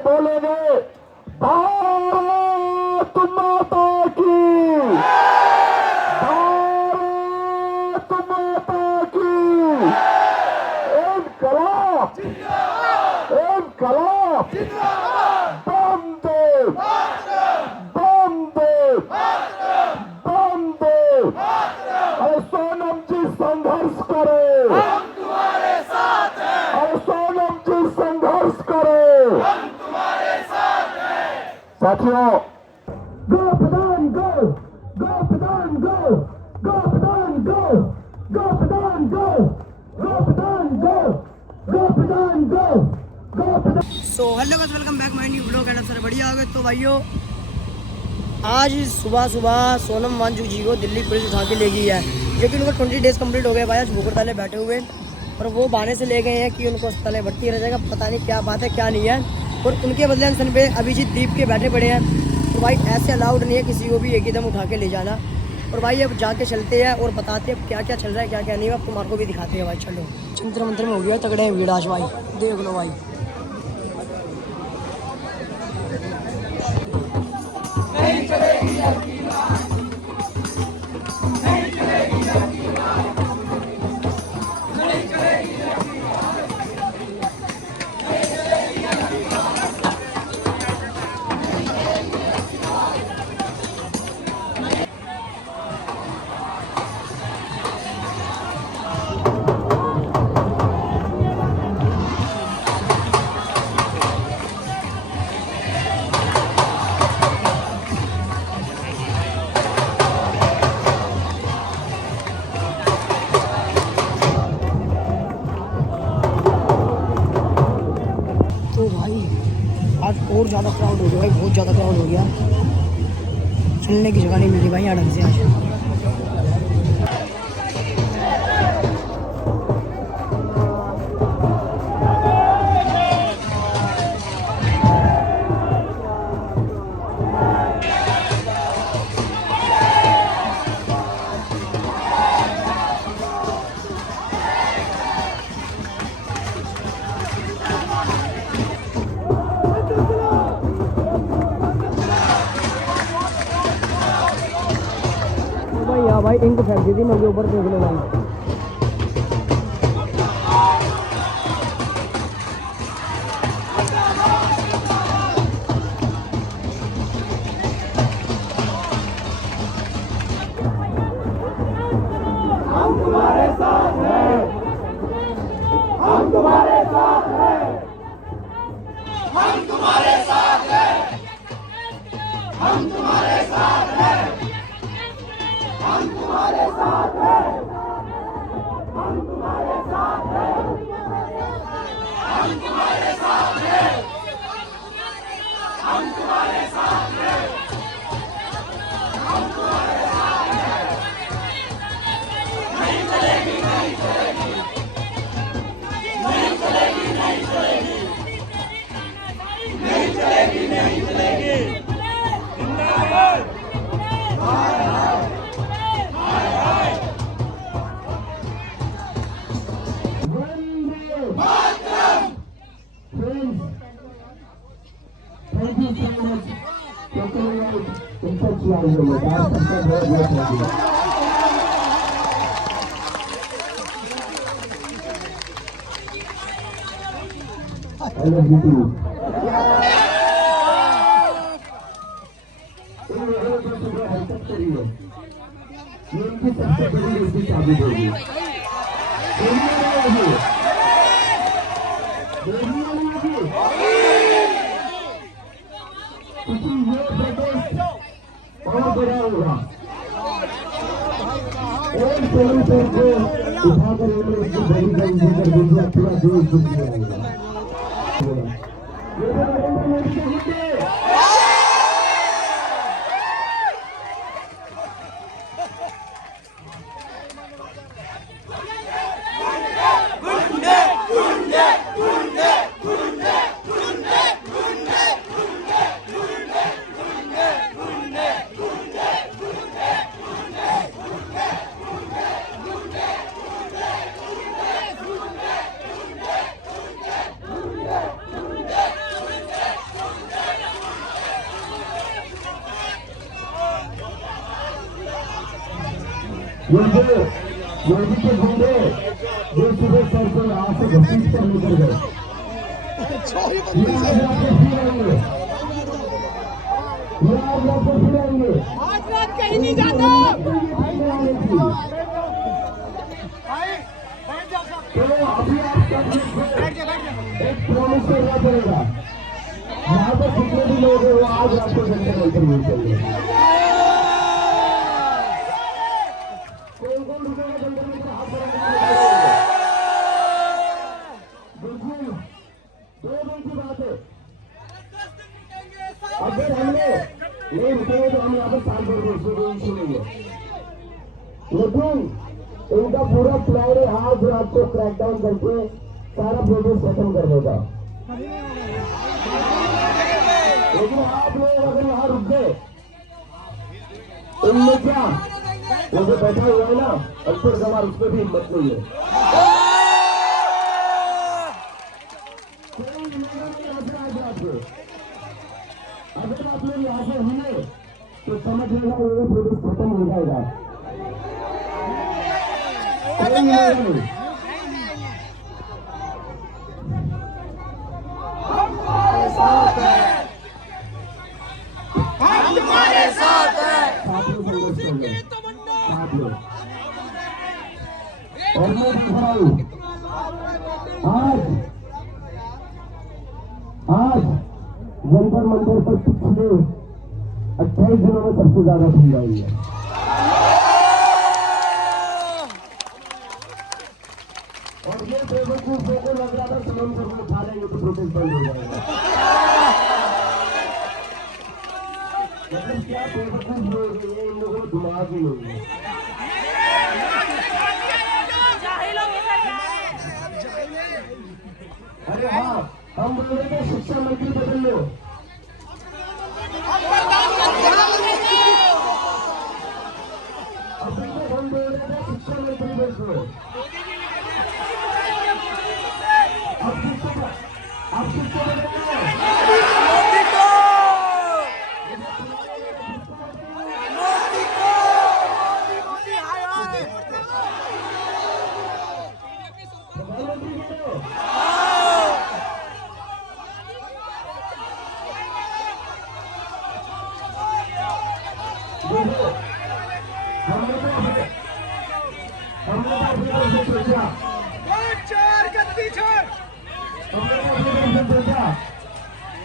बोलेंगे भारत माता की, भारत माता की। इनकलाब, इनकलाब, बंदे, बंदे, बंदे। और सोनम जी संघर्ष करो, हम तुम्हारे साथ हैं, और सोनम जी संघर्ष करो। हम तुम्हारे साथ हैं। साथियों, go Pradhan go, go Pradhan go, go Pradhan go, go Pradhan go, go Pradhan go, go Pradhan go, go Pradhan. So hello guys, welcome back my new vlog. And sir बढ़िया हो गए। तो भाइयों, आज सुबह सुबह सोनम वांगचुक जी को दिल्ली पुलिस उठा के ले गई है, जो कि उनको 20 डेज कंप्लीट हो गए भाई। आज भूखड़ताले बैठे हुए और वो बहाने से ले गए हैं कि उनको अस्पताल में भर्ती रह जाएगा। पता नहीं क्या बात है क्या नहीं है। और उनके बदले अनशन पे अभिजीत दीप के बैठे पड़े हैं। तो भाई ऐसे अलाउड नहीं है किसी को भी एकदम उठा के ले जाना। और भाई अब जाके चलते हैं और बताते हैं क्या क्या चल रहा है क्या क्या नहीं है। अब तुम्हारे को भी दिखाते हैं भाई। चलो, चिंतर मंत्र में हो गया तगड़े वीराज भाई, देख लो भाई। तो भाई आज और ज़्यादा क्राउड हो गया भाई, बहुत ज़्यादा क्राउड हो गया। चलने की जगह नहीं मिली भाई यहाँ ढंग से आज। भाई यहाँ भाई इंक फेंक दी थी, मैं ऊपर देख लो भाई। हम तुम्हारे साथ हैं, हम तुम्हारे साथ हैं, हम तुम्हारे साथ हैं, हम तुम्हारे साथ हैं, हम तुम्हारे साथ हैं, हम तुम्हारे साथ हैं, हम तुम्हारे साथ हैं, हम तुम्हारे साथ हैं, हम तुम्हारे साथ हैं। नहीं चलेगी, नहीं चलेगी, नहीं चलेगी, नहीं चलेगी, नहीं चलेगी, नहीं चलेगी। जिंदाबाद, हाय हाय, हाय हाय। वंदे मातरम। Friends, thank you so much. क्योंकि इनका किया हुआ है, आप सबका बहुत बहुत थैंक यू। हेलो जीतू, इन लोगों को सुबह हरकत करिए, ये इनकी सबसे बड़ी ड्यूटी साबित होगी। क्योंकि ये प्रोटेस्ट बहुत बड़ा होगा। एक सेलिब्रेट को उठाकर उन्होंने इसकी बड़ी गंजी कर दी, पूरा देश दुख जाएगा। ये तो नरेंद्र मोदी के मुद्दे। ये जो मोदी के गुंडे जो सुबह सर को यहाँ से घसीट कर लेकर गए, ये आज आपको फिराएंगे, ये आज आपको फिराएंगे। आज रात कहीं नहीं जाता। तो अभी आपका एक प्रॉमिस करना पड़ेगा, यहाँ पर जितने भी लोग हैं वो आज आपको जनता लेकर मिल चाहिए। कौन कौन रुकेगा जनता लेकर हाथ बढ़ाने? बिल्कुल 2 दिन की बात है। अगर हमने नहीं रुकेंगे तो हम यहाँ पर साल भर उसमें कोई इशू नहीं है, लेकिन इनका पूरा प्लान है आज रात को क्रैकडाउन करके सारा प्रोजेक्ट खत्म कर देगा। लेकिन आप लोग अगर यहाँ रुक गए, इनमें क्या वो जो बैठा हुआ है ना अक्सर सवार, उसमें भी हिम्मत नहीं है। कोई मिलेगा नहीं यहाँ से आज रात को। अगर आप लोग यहाँ से हिले तो समझ लेगा वो प्रोजेक्ट खत्म हो जाएगा। कोई मिलेगा नहीं। हमारे साथ है। और मैं दिखाऊं आज जंतर मंतर पर पिछले 28 दिनों में सबसे ज्यादा भीड़ आई है। और ये बेवकूफों को लग रहा था सनम सर को उठा लेंगे तो प्रोटेस्ट बंद हो जाएगा। मतलब क्या बेवकूफ लोग हैं, इन लोगों को दिमाग ही नहीं है। अरे हाँ, हम बोल रहे थे शिक्षा मंत्री बदल लो। अभी तक हम बोल रहे थे शिक्षा मंत्री बदल लो। अब किसको बदलना है?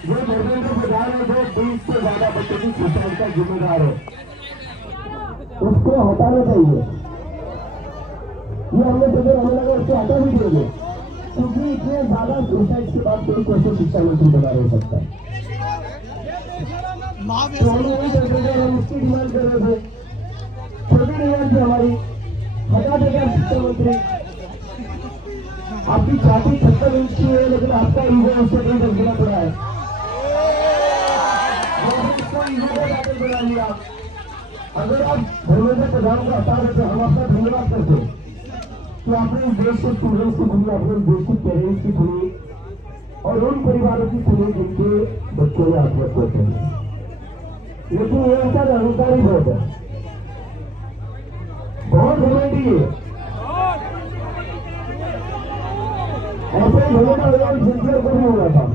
जो धर्मेंद्र प्रधान है जो 20 से ज्यादा बच्चों की सुसाइड का जिम्मेदार है, उसको हटाना चाहिए। ये हमने जगह हमें लगा उसको हटा भी देंगे, क्योंकि इतने ज्यादा सुसाइड के बाद कोई क्वेश्चन शिक्षा मंत्री बना नहीं सकता। तो हम वही हम उसकी डिमांड कर रहे थे, छोटी डिमांड थी हमारी, हटा देगा शिक्षा मंत्री। आपकी छाती 56 इंच की है, लेकिन आपका ईगो उससे कहीं 10 गुना पड़ा है। बना लिया। अगर आप धर्मेंद्र प्रधान को हटा देते, हम आपका धन्यवाद करते कि आपने इस देश के स्टूडेंट्स की सुनी, अपने देश के पेरेंट्स की सुनी और उन परिवारों की सुनी जिनके बच्चों ने आत्महत्या की। लेकिन ये ऐसा अहंकारी बहुत है, बहुत घमंडी है। ऐसे ही घमंडा अभियान सिंसियर को भी हुआ था।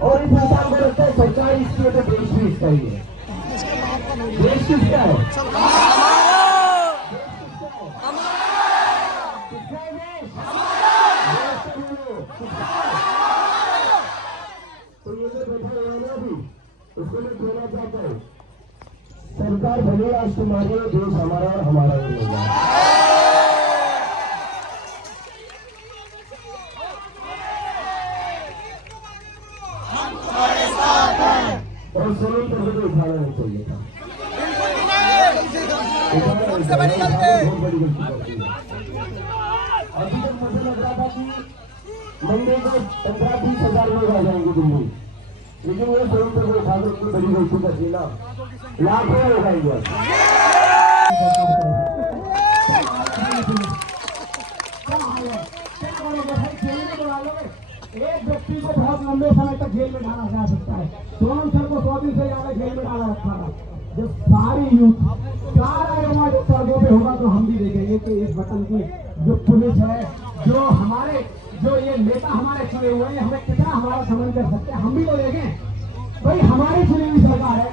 और इस इंसान को लगता है सरकार इसकी है तो देश भी इसका ही है। देश किसका है? तो ये जो बैठा हुआ है ना अभी, उसको मैं कहना चाहता हूँ, सरकार भले आज तुम्हारी है, देश हमारा और हमारा ही होगा। और सोनम पर को उठाना नहीं चाहिए था। बहुत बड़ी गलती। अभी तक मुझे लग रहा था कि मंडे को 15-20 हजार लोग आ जाएंगे दिल्ली, लेकिन ये सोनम पर को उठाने की बड़ी गलती कर दी ना, लाखों हो जाएंगे। एक व्यक्ति को बहुत लंबे समय तक जेल में डाला जा सकता है। सोनम सर को 100 दिन से ज्यादा जेल में डाला रखा था। जब सारी यूथ सारा युवा जो सड़कों पे होगा तो हम भी देखेंगे कि इस वतन की जो पुलिस है, जो हमारे जो ये नेता हमारे चुने हुए हैं, हमें कितना हमारा समन कर सकते हैं, हम भी तो देखें। भाई हमारी चुनी हुई सरकार है।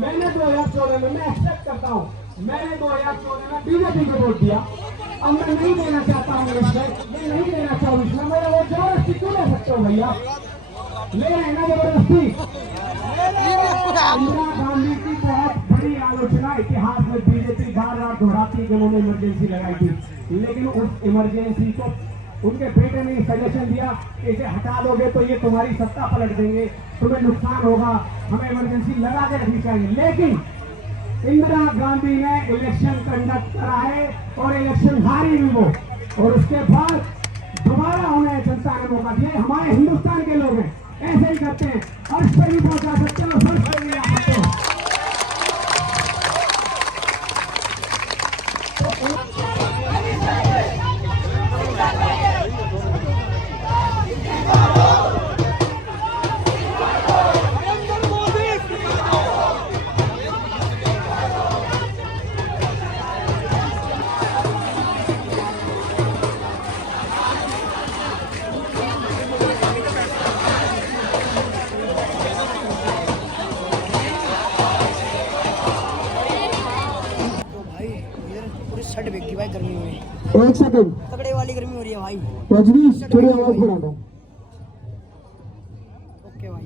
मैंने 2014 में, मैं एक्सेप्ट करता हूँ, मैंने 2014 में बीजेपी को वोट दिया। अब मैं नहीं देना चाहता हूँ, मैं नहीं देना चाहूँ इसमें। मेरा वोट जबरदस्ती क्यों ले सकते हो भैया? ले रहे हैं ना जबरदस्ती। इंदिरा गांधी की बहुत बड़ी आलोचना इतिहास में बीजेपी बार-बार दोहराती है कि उन्होंने इमरजेंसी लगाई थी, लेकिन उस इमरजेंसी को उनके बेटे ने सजेशन दिया, इसे हटा दोगे तो ये तुम्हारी सत्ता पलट देंगे, तुम्हें नुकसान होगा, हमें इमरजेंसी लगा के रखनी चाहिए। लेकिन इंदिरा गांधी ने इलेक्शन कंडक्ट कराए और इलेक्शन हारी भी वो, और उसके बाद दोबारा उन्हें जनता ने मौका दिया। हमारे हिंदुस्तान के लोग हैं, ऐसे ही करते हैं, अर्श पे भी पहुंचा सकते हैं और फर्श पे भी आ सकते हैं। शर्ट बिक गई भाई गर्मी में। एक सेकंड, तगड़े वाली गर्मी हो रही है भाई। रजनीश थोड़ी आवाज बढ़ा दो। ओके भाई।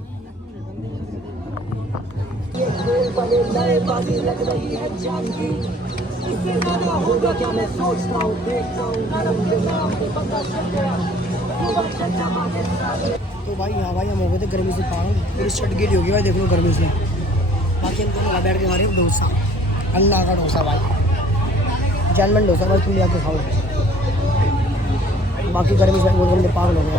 तो भाई यहाँ भाई हम हो गए थे गर्मी से पागल, पूरी शर्ट गीली होगी भाई, देख लो गर्मी से। बाकी हम दोनों बैठ के खा रहे हैं डोसा, अन्ना का डोसा भाई, जानमन डोसा भाई, तुम भी आके खाओ। बाकी गर्मी से बोल बंदे पागल हो गए।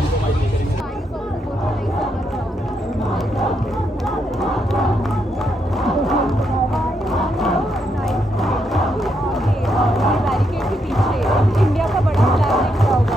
इंडिया का बड़ा फ्लैग दिख रहा होगा।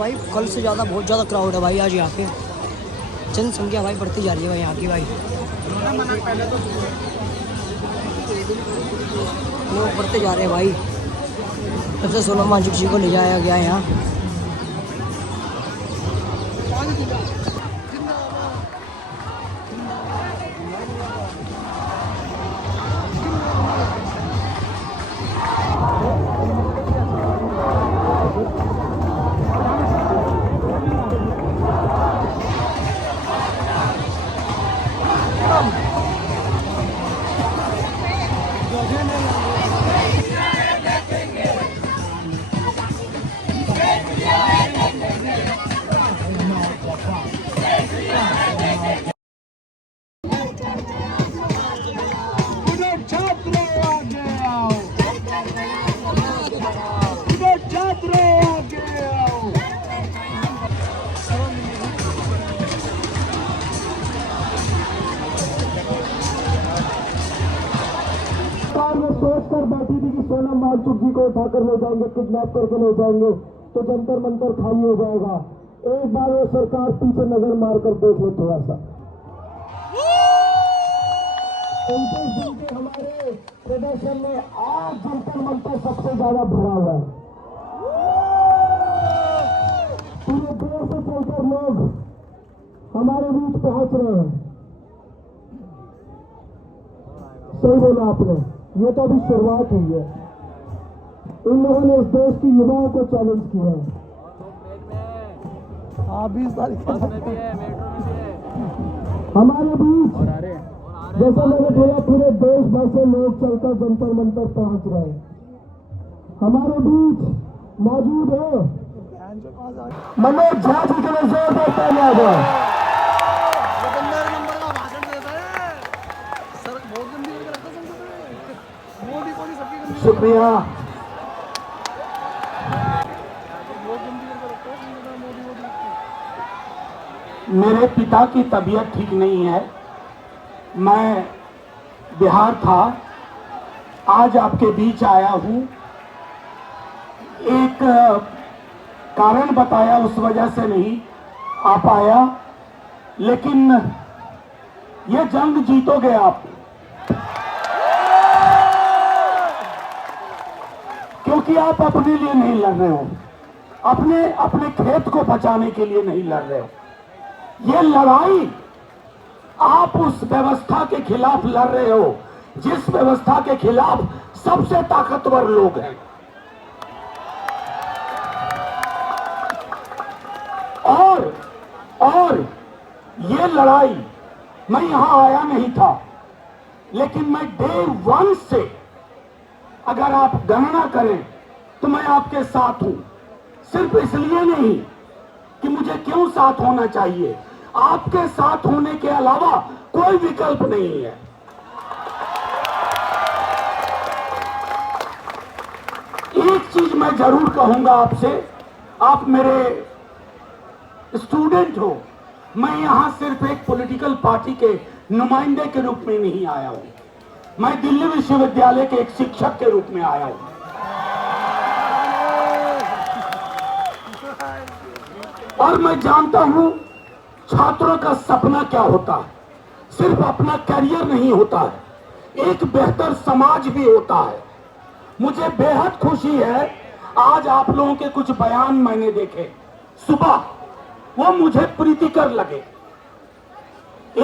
भाई कल से ज़्यादा बहुत ज़्यादा क्राउड है भाई आज यहाँ पे, जनसंख्या भाई बढ़ती जा रही है भाई यहाँ की भाई, लोग बढ़ते जा रहे हैं भाई। तब से सोनम वांगचुक जी को ले जाया गया है यहाँ। कर बैठी थी कि सोनम वांगचुक जी को उठाकर ले जाएंगे, किडनैप करके ले जाएंगे तो जंतर मंतर खाली हो जाएगा। एक बार वो सरकार पीछे नजर मारकर देख ले थोड़ा सा। 29 दिन के हमारे प्रदर्शन में आज जंतर मंतर सबसे ज्यादा भरा हुआ है। पूरे देश से चलकर लोग हमारे बीच पहुंच रहे हैं। सही बोला आपने, ये तो अभी शुरुआत हुई है। इन लोगों ने इस देश की युवाओं को चैलेंज किया है। 20 तारीख हमारे बीच जैसा मैंने बोला पूरे देश भर से लोग चलकर जंतर मंतर पहुंच रहे हैं। हमारे बीच मौजूद है मनोज झा जी के लिए जोरदार तालियां आ जाए। शुक्रिया। मेरे पिता की तबीयत ठीक नहीं है, मैं बिहार था, आज आपके बीच आया हूं। एक कारण बताया, उस वजह से नहीं आ पाया, लेकिन ये जंग जीतोगे आप, क्योंकि आप अपने लिए नहीं लड़ रहे हो, अपने खेत को बचाने के लिए नहीं लड़ रहे हो। ये लड़ाई आप उस व्यवस्था के खिलाफ लड़ रहे हो जिस व्यवस्था के खिलाफ सबसे ताकतवर लोग हैं। और ये लड़ाई, मैं यहां आया नहीं था, लेकिन मैं डे 1 से, अगर आप गणना करें तो मैं आपके साथ हूं। सिर्फ इसलिए नहीं कि मुझे क्यों साथ होना चाहिए, आपके साथ होने के अलावा कोई विकल्प नहीं है। एक चीज मैं जरूर कहूंगा आपसे, आप मेरे स्टूडेंट हो, मैं यहां सिर्फ एक पॉलिटिकल पार्टी के नुमाइंदे के रूप में नहीं आया हूं, मैं दिल्ली विश्वविद्यालय के एक शिक्षक के रूप में आया हूं। और मैं जानता हूं छात्रों का सपना क्या होता है। सिर्फ अपना करियर नहीं होता है, एक बेहतर समाज भी होता है। मुझे बेहद खुशी है, आज आप लोगों के कुछ बयान मैंने देखे सुबह, वो मुझे प्रीतिकर लगे।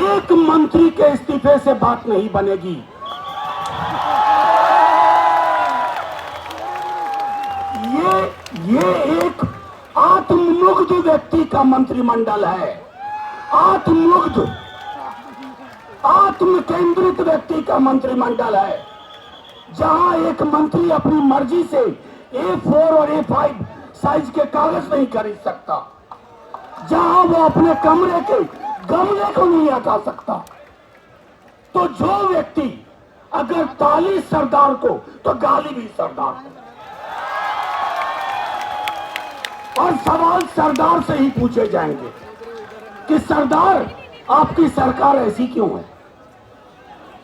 एक मंत्री के इस्तीफे से बात नहीं बनेगी। ये एक आत्ममुग्ध व्यक्ति का मंत्रिमंडल है, आत्ममुग्ध, आत्म केंद्रित व्यक्ति का मंत्रिमंडल है, जहां एक मंत्री अपनी मर्जी से A4 और A5 साइज के कागज नहीं खरीद सकता, जहां वो अपने कमरे के गमले को नहीं हटा सकता। तो जो व्यक्ति अगर ताली सरदार को तो गाली भी सरदार को, और सवाल सरदार से ही पूछे जाएंगे कि सरदार आपकी सरकार ऐसी क्यों है,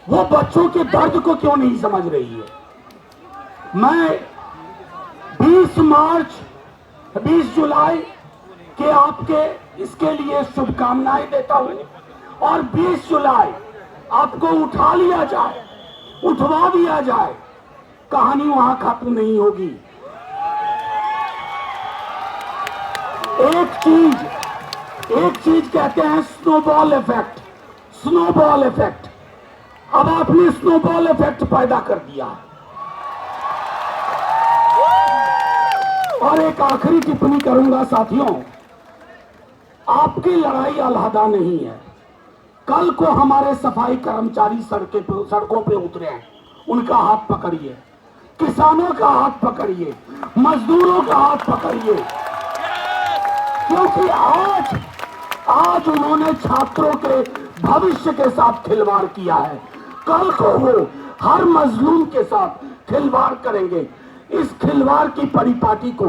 वो बच्चों के दर्द को क्यों नहीं समझ रही है। मैं 20 जुलाई के आपके इसके लिए शुभकामनाएं देता हूं, और 20 जुलाई आपको उठा लिया जाए, उठवा दिया जाए, कहानी वहां खत्म नहीं होगी। एक चीज कहते हैं स्नोबॉल इफेक्ट, स्नोबॉल इफेक्ट। अब आपने स्नोबॉल इफेक्ट पैदा कर दिया। और एक आखिरी टिप्पणी करूंगा साथियों, आपकी लड़ाई अलहदा नहीं है। कल को हमारे सफाई कर्मचारी सड़कों पे उतरे हैं, उनका हाथ पकड़िए, किसानों का हाथ पकड़िए, मजदूरों का हाथ पकड़िए, क्योंकि आज उन्होंने छात्रों के भविष्य के साथ खिलवाड़ किया है। कल को वो हर मजलूम के साथ खिलवाड़ करेंगे। इस खिलवाड़ की परिपाटी को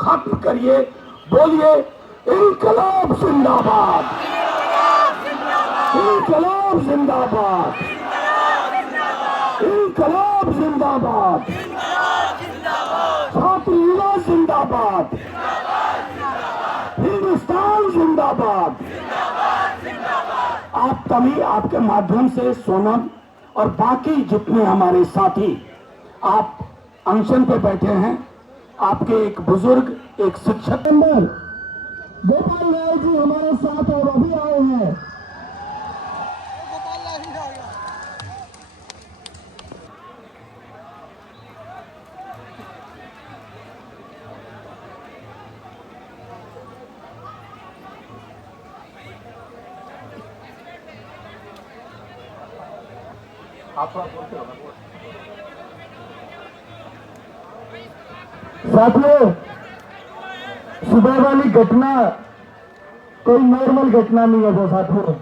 खत्म करिए। बोलिए इंकलाब जिंदाबाद, इंकलाब जिंदाबाद, इंकलाब इनकलाब जिंदाबाद, छात्र युवा जिंदाबाद, हिंदुस्तान जिंदाबाद। आप तभी आपके माध्यम से सोनम और बाकी जितने हमारे साथी आप अनशन पे बैठे हैं, आपके एक बुजुर्ग, एक शिक्षक गोपाल राय जी हमारे साथ और अभी आए हैं। साथियों, सुबह वाली घटना कोई नॉर्मल घटना नहीं है। वो साथियों,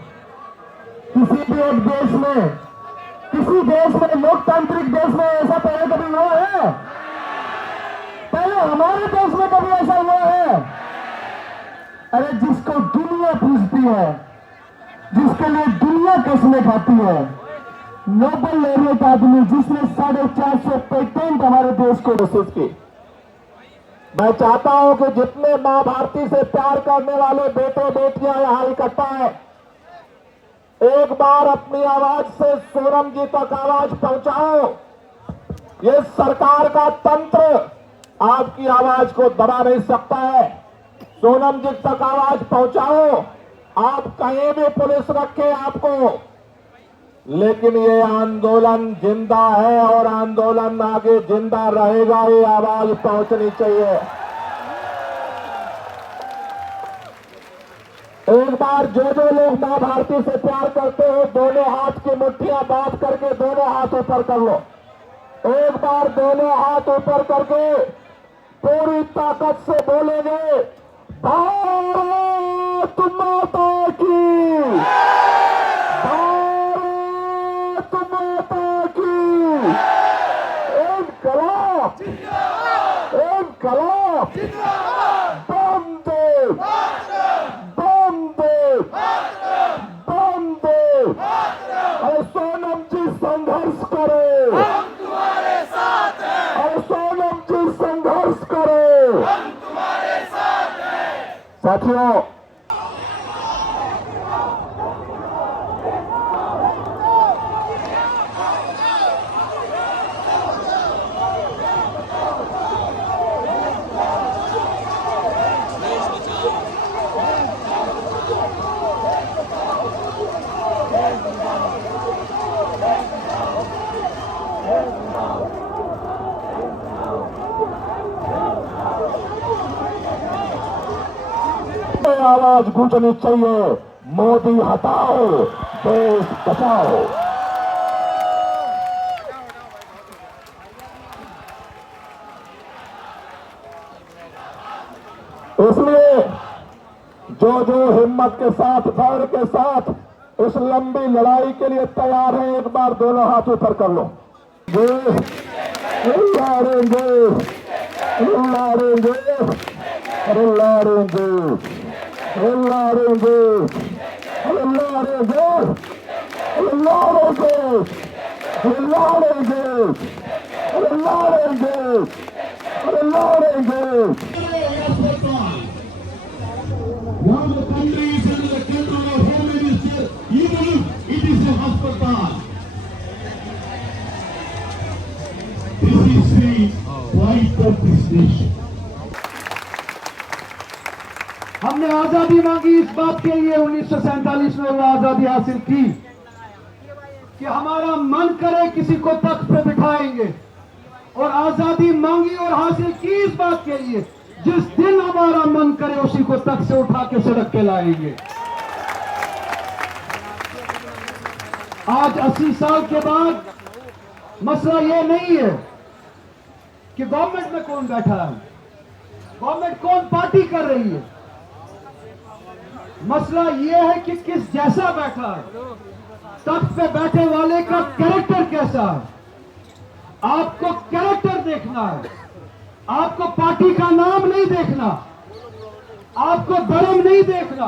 किसी भी एक देश में, किसी देश में, लोकतांत्रिक देश में ऐसा पहले कभी हुआ है? पहले हमारे देश में कभी ऐसा हुआ है? अरे जिसको दुनिया पूछती है, जिसके लिए दुनिया कसमें खाती है, नोबेल लॉरेट आदमी जिसने 450 पेटेंट हमारे देश को घोषित की। मैं चाहता हूं कि जितने मां भारती से प्यार करने वाले बेटे बेटियां यहां इकट्ठा है, एक बार अपनी आवाज से सोनम जी तक आवाज पहुंचाओ। ये सरकार का तंत्र आपकी आवाज को दबा नहीं सकता है। सोनम जी तक आवाज पहुंचाओ। आप कहीं भी पुलिस रखे आपको, लेकिन ये आंदोलन जिंदा है और आंदोलन आगे जिंदा रहेगा। ये आवाज पहुंचनी चाहिए। एक बार जो लोग मां भारती से प्यार करते हो, दोनों हाथ की मुट्ठियां बांध करके दोनों हाथ ऊपर कर लो। एक बार दोनों हाथ ऊपर करके पूरी ताकत से बोलेंगे, भारत माता की, भारत माता की। इनकलाब, इनकलाब, दम दे, दम दे, दम दे। और सोनम जी संघर्ष करो, हम तुम्हारे साथ हैं। और सोनम जी संघर्ष करो, हम तुम्हारे साथ हैं। साथियों, आवाज गूंजनी चाहिए, मोदी हटाओ, देश बचाओ। इसलिए जो हिम्मत के साथ, धैर्य के साथ इस लंबी लड़ाई के लिए तैयार है, एक बार दोनों हाथ ऊपर कर लो। लड़ेंगे, लड़ेंगे, अरे लड़ेंगे, लड़ेंगे, अरे लड़ेंगे, अरे लड़ेंगे, अरे लड़ेंगे, अरे लड़ेंगे, अरे लड़ेंगे। One of the countries and the control of Home Minister, even if it is a hospital. This is the plight of this nation. हमने आजादी मांगी इस बात के लिए 1947 में वो आजादी हासिल की कि हमारा मन करे किसी को तख्त पे बिठाएंगे, और आजादी मांगी और हासिल की इस बात के लिए जिस दिन हमारा मन करे उसी को तख्त से उठा के सड़क पे लाएंगे। आज 80 साल के बाद मसला ये नहीं है कि गवर्नमेंट में कौन बैठा है, गवर्नमेंट कौन पार्टी कर रही है। मसला यह है कि किस जैसा बैठा है, तख्त पे बैठे वाले का कैरेक्टर कैसा है। आपको कैरेक्टर देखना है, आपको पार्टी का नाम नहीं देखना, आपको धर्म नहीं देखना,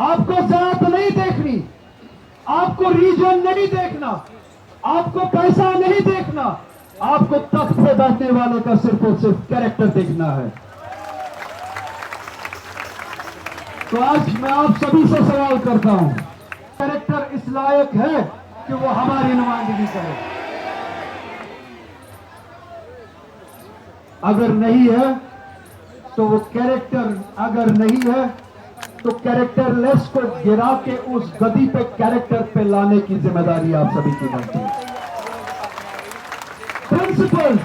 आपको जात नहीं देखनी, आपको रीजन नहीं देखना, आपको पैसा नहीं देखना, आपको तख्त पे बैठने वाले का सिर्फ और सिर्फ कैरेक्टर देखना है। तो आज मैं आप सभी से सवाल करता हूं, कैरेक्टर इस लायक है कि वो हमारी नुमाइंदगी करे? अगर नहीं है तो वो कैरेक्टर, अगर नहीं है तो कैरेक्टरलेस को गिरा के उस गदी पे कैरेक्टर पे लाने की जिम्मेदारी आप सभी की बनती है। प्रिंसिपल